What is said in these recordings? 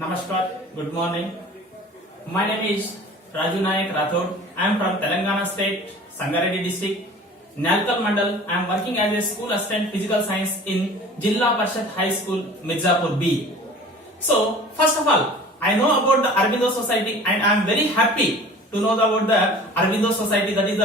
Namaskar, good morning. My name is Raju Nayak Rathod. I am from Telangana State, Sangareddy district, Nalkal Mandal. I am working as a school assistant physical science in Jilla Parshad High School, Mirzapur B. So, first of all, I know about the Aurobindo Society and I am very happy to know about the Aurobindo Society. That is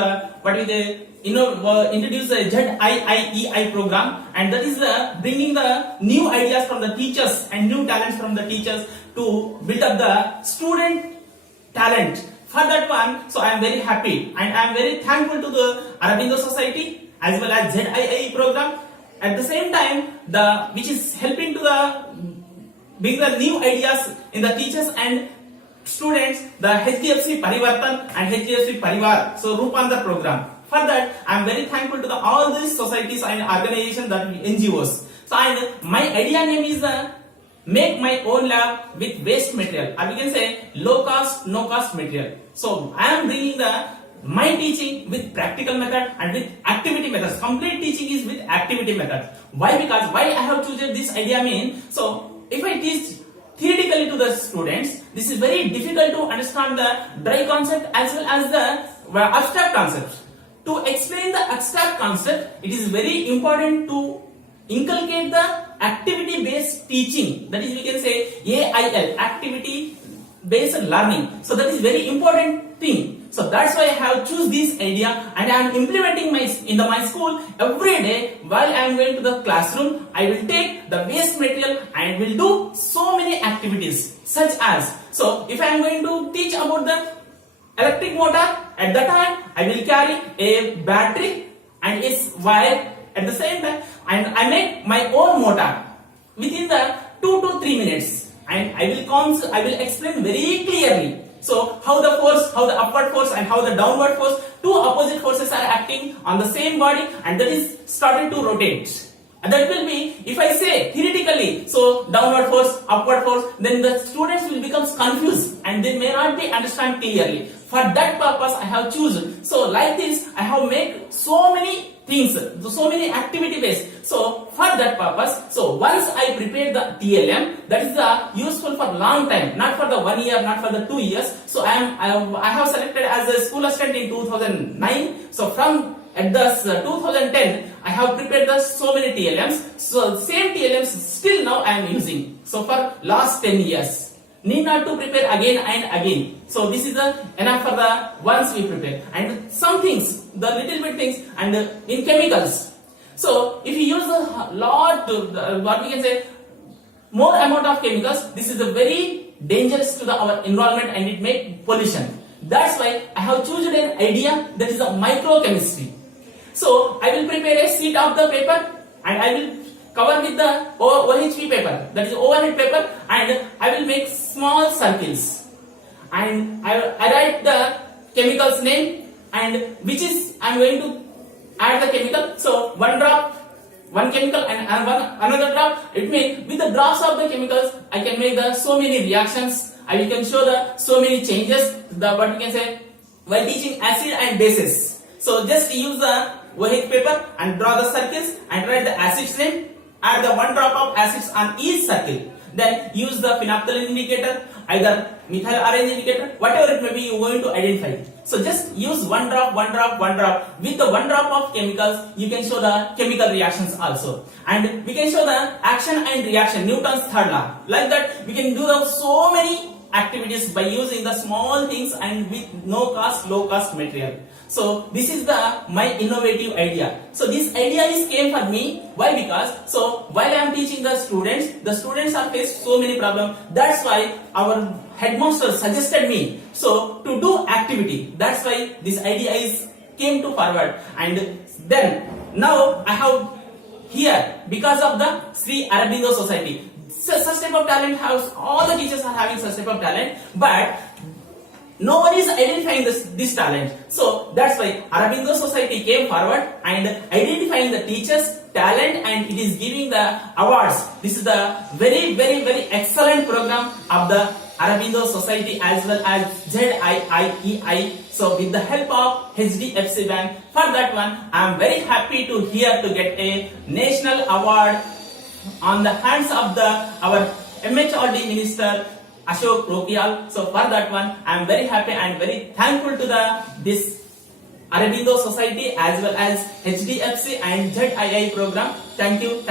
introduce the ZIIEI program, and that is bringing the new ideas from the teachers and new talents from the teachers to build up the student talent. For that one, so I am very happy and I am very thankful to the Aurobindo Society as well as ZIIE program. At the same time, which is helping to bring the new ideas in the teachers and students, the HDFC Parivartan and HDFC Parivar, so Rupandar program. For that, I am very thankful to all these societies and organizations, that NGOs. So, my idea name is make my own lab with waste material, or we can say low cost, no cost material. So, I am bringing my teaching with practical method and with activity methods. Complete teaching is with activity method. Why? Because why I have chosen this idea so if I teach theoretically to the students, this is very difficult to understand the dry concept as well as the abstract concepts. To explain the abstract concept, it is very important to inculcate the activity based teaching. That is, we can say AIL, activity based learning. So that is very important thing. So that's why I have choose this idea and I am implementing in my school every day. While I am going to the classroom, I will take the waste material and will do so many activities such as, so if I am going to teach about the electric motor, at that time I will carry a battery and its wire at the same time, and I make my own motor within the 2 to 3 minutes, and I will explain very clearly. So how the force, how the upward force and how the downward force, two opposite forces are acting on the same body, and that is starting to rotate. And that will be, if I say theoretically, so downward force, upward force, then the students will become confused and they may not be understand clearly. For that purpose, I have chosen. So like this, I have made so many things, so many activity based. So for that purpose, so once I prepare the TLM, that is useful for long time, not for the 1 year, not for the 2 years. So I have selected as a school assistant in 2009. So from at the 2010, I have prepared so many TLMs. So same TLMs still now I am using. So for last 10 years. Need not to prepare again and again. So this is enough for the once we prepare. And some things, the little bit things, and in chemicals. So if you use a lot, what we can say, more amount of chemicals, this is a very dangerous to our environment and it make pollution. That's why I have chosen an idea that is a microchemistry. So I will prepare a sheet of the paper and I will cover with the OHP paper, that is overhead paper, and I will make small circles and I write the chemical's name and which is I am going to add the chemical. So one drop, one chemical and another drop. It means with the drops of the chemicals I can make so many reactions. I can show so many changes. What we can say while teaching acid and bases. So just use the OH paper and draw the circles and write the acid's name. Add the one drop of acids on each circle. Then use the phenolphthalein indicator, either methyl orange indicator, whatever it may be you are going to identify. So just use one drop, one drop, one drop. With the one drop of chemicals, you can show the chemical reactions also. And we can show the action and reaction, Newton's third law. Like that, we can do so many activities by using the small things and with no cost, low cost material. So this is my innovative idea. So this idea came for me. Why? Because so while I am teaching the students are faced so many problems. That's why our headmaster suggested me so to do activity. That's why this idea came to forward. And then now I have here because of the Sri Aurobindo Society. So such type of talent all the teachers are having such type of talent, but no one is identifying this talent. So that's why Aurobindo Society came forward and identifying the teachers' talent, and it is giving the awards. This is the very, very, very excellent program of the Aurobindo Society as well as ZIIEI. So with the help of HDFC Bank, for that one, I am very happy to get a national award on the hands of our MHRD Minister Ashok Rokial. So for that one, I am very happy and very thankful to this Aurobindo Society as well as HDFC and ZII program. Thank you.